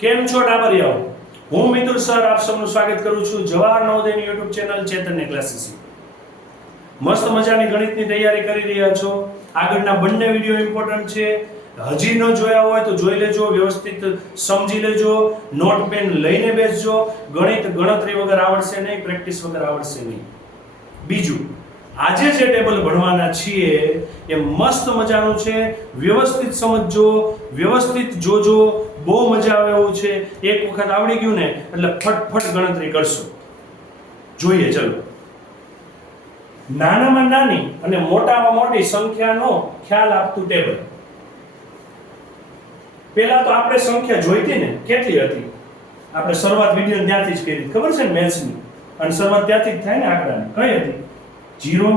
કેમ છો ડાબરિયાઓ? હું મિતુલ સર આપ સૌનું સ્વાગત કરું છું જવાહર નવોદયની યુટ્યુબ ચેનલ ચેતન્ય ક્લાસીસ. મસ્ત મજાની ગણિતની તૈયારી કરી રહ્યા છો. આગળના બંને વિડિયો ઇમ્પોર્ટન્ટ છે. હજી ન જોયા હોય તો જોઈ લેજો, વ્યવસ્થિત સમજી લેજો, નોટ પેન લઈને બેસજો. ગણતરી વગર આવડશે નહીં, પ્રેક્ટિસ વગર આવડશે નહીં. બીજું, આજે જે ટેબલ ભણવાના છીએ એ મસ્ત મજાનું છે. વ્યવસ્થિત સમજજો, વ્યવસ્થિત જોજો, બહુ મજા આવે એવું છે. એક વખત આવડી ગયું ને એટલે ફટફટ ગણતરી કરશો. જોઈએ ચલો. નાનામાં નાની અને મોટામાં મોટી સંખ્યાનો ખ્યાલ આપતું ટેબલ. પહેલા તો આપણે સંખ્યા જોઈતી ને કેટલી હતી. આપણે શરૂઆત વિડિયો ત્યાંથી જ કરી, ખબર છે ને, મેથ્સની. અને શરૂઆત ત્યાંથી જ થાય ને આંકડાની. કઈ હતી? 0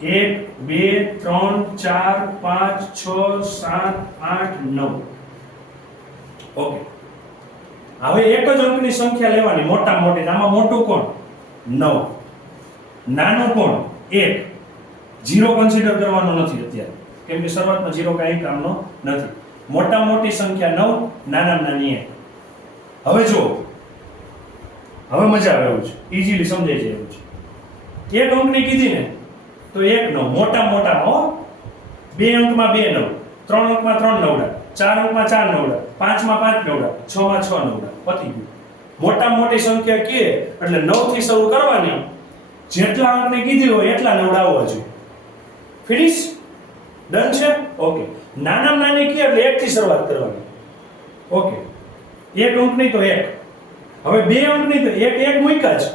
1 2 3 4 5 6 7 8 9. ઓકે, હવે એક જ અંકની સંખ્યા લેવાની, મોટા મોટી. આમાં મોટું કોણ? 9. નાનું કોણ? 1. 0 કન્સિડર કરવાનો નથી અત્યારે, કેમ કે શરૂઆતમાં 0 કાંઈ કામનો નથી. મોટા મોટી સંખ્યા 9, નાનામાં નાની 1. હવે જો, હવે મજા આવે એવું છે, ઈઝીલી સમજાઈ જાય એવું છે. એક અંકની કીધી ને તો 1 9, મોટામાં હો. 2 અંકમાં 2 9, 3 અંકમાં 3 નવડા, 4 અંકમાં 4 નવડા, 5 માં 5 નવડા, 6 માં 6 નવડા. પતી ગયું. મોટા મોટી સંખ્યા કે એટલે 9 થી શરૂ કરવાની. જેટલા અંકની કીધી હોય એટલા નવડા આવવા જોઈએ. ફિનિશ? ડન છે? ઓકે. નાનામાં નાની કે એટલે 1 થી શરૂઆત કરવાની. ઓકે, એક અંકની તો 1. હવે 2 અંકની તો 1 મૂક્યા છે,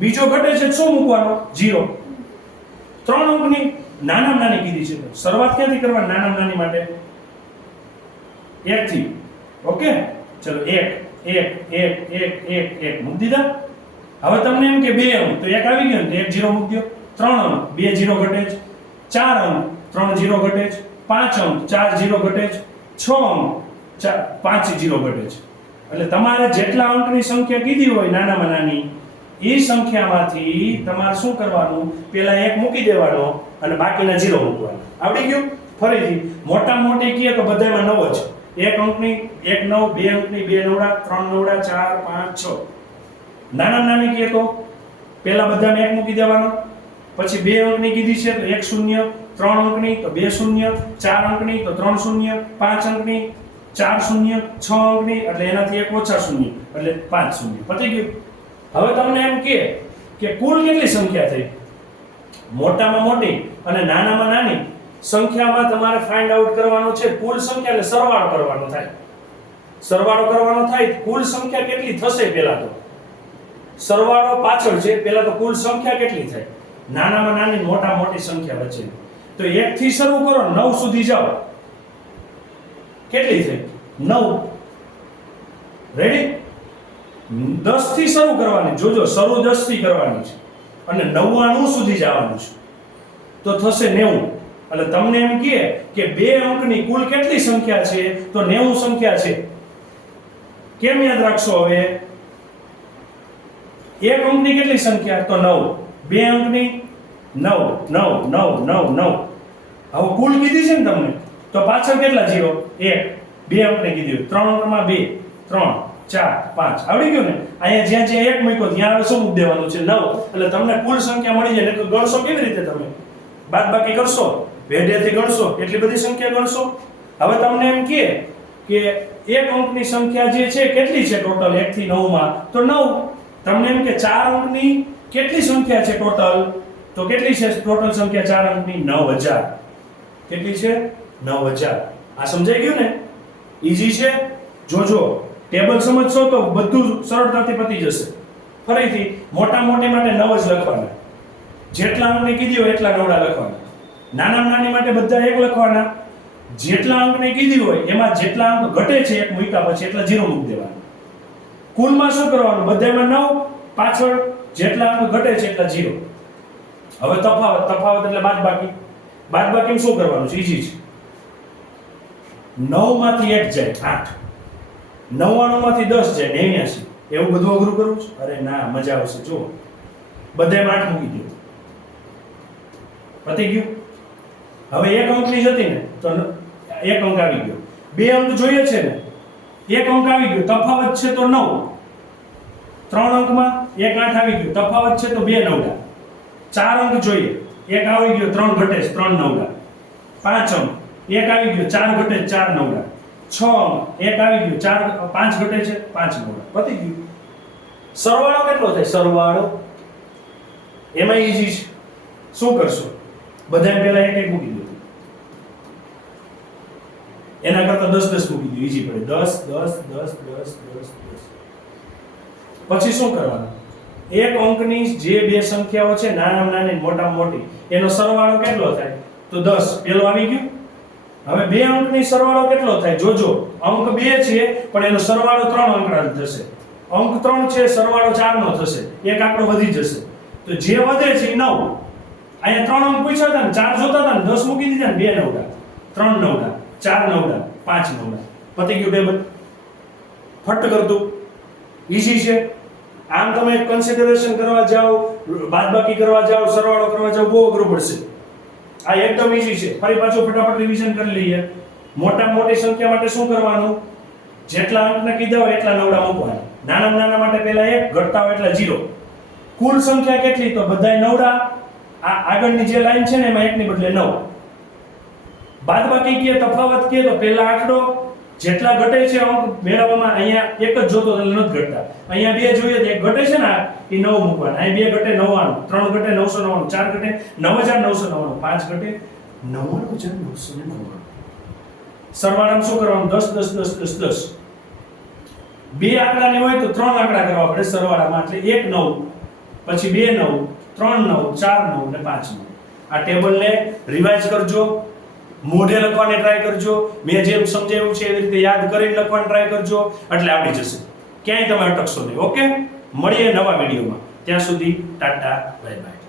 બીજો ઘટે છે શું મૂકવાનો? 0. 3 અંકની નાનામાં નાની કીધી છે, શરૂઆત ક્યાંથી કરવાની નાનામાં નાની માટે? 1 થી. ઓકે, ચલો 1 1 1 1 1 મૂકી દીધા. હવે તમને એમ કે 2 અંક તો 1 આવી ગયો ને તો 1 0 મૂકી દો. 3 અંક 2 0 ઘટે છે. 4 અંક 3 0 ઘટે છે. 5 અંક 4 0 ઘટે છે. 6 અંક 5 0 ઘટે છે. એટલે તમારે જેટલા અંકની સંખ્યા કીધી હોય નાનામાં નાની, એ સંખ્યામાંથી તમારે શું કરવાનું? પહેલા 1 મૂકી દેવાનો અને બાકીના 0 મૂકવાના. આવડી ગયું? ફરીથી મોટા મોટી કીએ તો બધામાં 9 જ. એક અંકની 1 9, 2 અંકની 2 નવડા, 3 નવડા, 4 5 6. નાનામાં નાની કીએ તો પહેલા બધામાં 1 મૂકી દેવાનો, પછી 2 અંકની કીધી છે તો 1 0, 3 અંકની તો 2 0, 4 અંકની તો 3 0, 5 અંકની 4 0, 6 અંકની એટલે એનાથી 1 ઓછા 0 એટલે 5 0. પતી ગયું. હવે તમને એમ કે કુલ કેટલી સંખ્યા થઈ? મોટામાં મોટી અને નાનામાં નાની સંખ્યામાં તમારે ફાઇન્ડ આઉટ કરવાનો છે કુલ સંખ્યા, એટલે સરવાળો કરવાનો થાય. સરવાળો કરવાનો થાય, કુલ સંખ્યા કેટલી થશે? પહેલા તો સરવાળો પાછળ છે, પહેલા તો કુલ સંખ્યા કેટલી થાય નાનામાં નાની મોટા મોટી સંખ્યા વચ્ચે. તો 1 થી શરૂ કરો, 9 સુધી જાઓ. કેટલી થઈ? 9. રેડી? 10 થી શરૂ કરવાની. જોજો, શરૂ 10 થી કરવાની છે અને 99 સુધી જવાનું છે તો થશે 90. એટલે તમને એમ કહે કે 2 અંકની કુલ કેટલી સંખ્યા છે? તો 90 સંખ્યા છે. કેમ યાદ રાખશો? હવે 1 અંકની કેટલી સંખ્યા? તો 9. 2 અંકની 9 9 9 9 9. હવે કુલ કીધી છે ને તમને, તો પાછળ કેટલા 0? 1. 2 અંકની કીધી, 3 અંકમાં 2 3 4 5. આવડી ગયું ને? અહીંયા જ્યાં જ્યાં 1 મૂક્યો ત્યાં હવે શું મૂકી દેવાનું છે? 9. એટલે તમને કુલ સંખ્યા મળી જાય. એટલે ગણશો કેવી રીતે? તમે બાદબાકી કરશો, વેઢેથી ગણશો, એટલી બધી સંખ્યા ગણશો. હવે તમને એમ કે એક અંકની સંખ્યા જે છે કેટલી છે ટોટલ 1 થી 9 માં? તો 9. તમને એમ કે 4 અંકની કેટલી સંખ્યા છે ટોટલ? તો કેટલી છે ટોટલ સંખ્યા 4 અંકની? 9000. કેટલી છે? 9000. આ સમજાઈ ગયું ને? ઈઝી છે. જોજો, ટેબલ સમજશો તો બધું સરળતાથી પતી જશે. ફરીથી મોટા મોટી માટે 9 જ લખવાના. જેટલા અંકની કીધી હોય એટલા નવડા લખવાના. નાનામાં નાની માટે બધા 1 લખવાના. જેટલા અંકની કીધી હોય એમાં જેટલા અંક ઘટે છે 1 મૂક્યા પછી એટલા 0 મૂકી દેવાના. કુલમાં શું કરવાનું? બધામાં 9, પાછળ જેટલા અંક ઘટે છે એટલા 0. હવે તફાવત એટલે બાદબાકી. બાદબાકીમાં શું કરવાનું છે? ઈઝી છે. 9 માંથી 1 જાય 8, 99 માંથી 10 જાય 89. એવું બધું અઘરું કરવું છે? અરે ના, મજા આવશે. જો બધામાં 8 મૂકી દો. પતી ગયું. હવે 1 અંકની જ હતી ને તો 1 અંક આવી ગયો. 2 અંક જોઈએ છે ને એક અંક આવી ગયો, તફાવત છે તો 9. 3 અંકમાં 1 8 આવી ગયો, તફાવત છે તો 2 નવડા. 4 અંક જોઈએ, એક આવી ગયો 3 ઘટે છે 3 નવડા. 5 અંક એક આવી ગયો 4 ઘટે છે 4 નવડા. 6 અંક એક આવી ગયો 5 ઘટે છે 5 નવડા. પતી ગયું. સરવાળો કેટલો થાય? સરવાળો એમાં ઈઝી છે. શું કરશો? બધાય પહેલા એક એક મૂકી દો. એના કરતા 10 10 મૂકી દો, ઈઝી પડે. 10 10 10 10 10 10. પછી શું કરવાનું? એક અંકની જે બે સંખ્યાઓ છે, નાનામાં નાની મોટામાં મોટી, એનો સરવાળો કેટલો થાય? તો 10. પેલો આવી ગયું. હવે બે અંકની સરવાળો કેટલો થાય? જોજો, અંક 2 છે પણ એનો સરવાળો 3 આંકડાનો થશે. અંક 3 છે, સરવાળો 4 નો થશે. એક આંકડો વધી જશે. તો જે વધે છે એ 9. અહીંયા 3 અંક પૂછ્યા હતા ને, 4 જોતા હતા ને, 10 મૂકી દીધા ને, 2 નવડા, 3 નવડા, 4 નવડા, 5 નવડા. પતી ગયું ટેબલ. ફટ કરતું, ઈઝી છે. આમ તમે કન્સિડરેશન કરવા જાઓ, બાદબાકી કરવા જાઓ, સરવાળો કરવા જાઓ, બહુ અઘરું પડશે. આ એકદમ ઈઝી છે. ફરી પાછું ફટાફટ રિવિઝન કરી લઈએ. મોટા મોટી સંખ્યા માટે શું કરવાનું? જેટલા અંકને કીધા હોય એટલા નવડા મૂકવાના. નાનામાં નાના માટે પહેલા 1, ઘટતા હોય એટલે 0. કુલ સંખ્યા કેટલી? તો બધાય નવડા. આ આગળની જે લાઈન છે ને એમાં 1 ની બદલે 9. બાદબાકી કે તફાવત કે તો પહેલા આંકડો જેટલા ઘટે છે અંક મેળવવામાં, અહીંયા એક જ જોતો એટલે નથી ઘટતા. અહીંયા 2 જોઈએ તો એક ઘટે છે ને, એ 9 મૂકવાના. અહીંયા 2 ઘટે 99, 3 ઘટે 999, 4 ઘટે 9999, 5 ઘટે 99999. સરવાળામાં શું કરવાનું? 10 10 10 10 10. બે આંકડાની હોય તો 3 આંકડા કરવા પડે સરવાળામાં. એટલે 1 9, પછી 2 9, 3 9, 4 9 અને 5 9. આ ટેબલને રિવાઇઝ કરજો, મોઢે લખવાની ટ્રાય કરજો. મેં જેમ સમજાવ્યું છે એવી રીતે યાદ કરીને લખવાની ટ્રાય કરજો, એટલે આવડી જશે. ક્યાંય તમે અટકશો નહીં. ઓકે, મળીએ નવા વિડીયોમાં. ત્યાં સુધી ટાટા, બાય બાય.